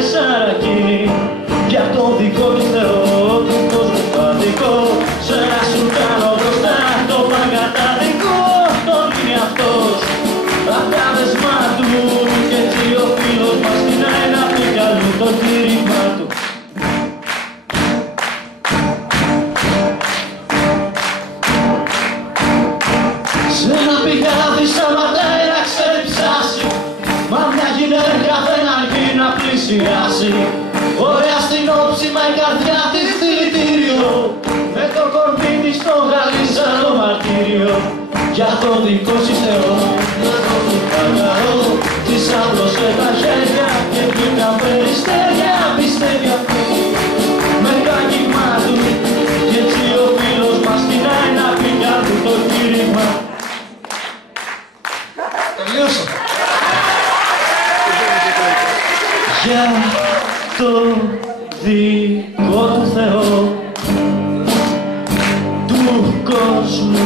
η Σαρακίνη για τον δικό του Θεό του κόσμου παντικό. Σε ένα σουλτάνο μπροστά το παγκαταδικό τον είναι αυτός απ' τα δεσμά του κι έτσι ο φίλος μας κοινάει να πει κι αλλού το κήρυγμα του. Σε ένα πηγάδι σταματάει να ξεψάσει, μα μια γυναίκα δεν αρκεί να πλησιάσει. Ωραία στην όψη μα η καρδιά της δηλητήριο, με το κορμί της το γαλίζα το μαρτύριο. Για το δικό σου Θεό, να το παγαρώ, της άπλωσε τα χέρια και βγήκαν περιστέρια. Πιστεύει αυτό με κάγγιγμα του κι έτσι ο φίλος μας κοινάει να πει κι άλλου το κήρυγμα. Τελείωσα. Για το δικό του Θεό του κόσμου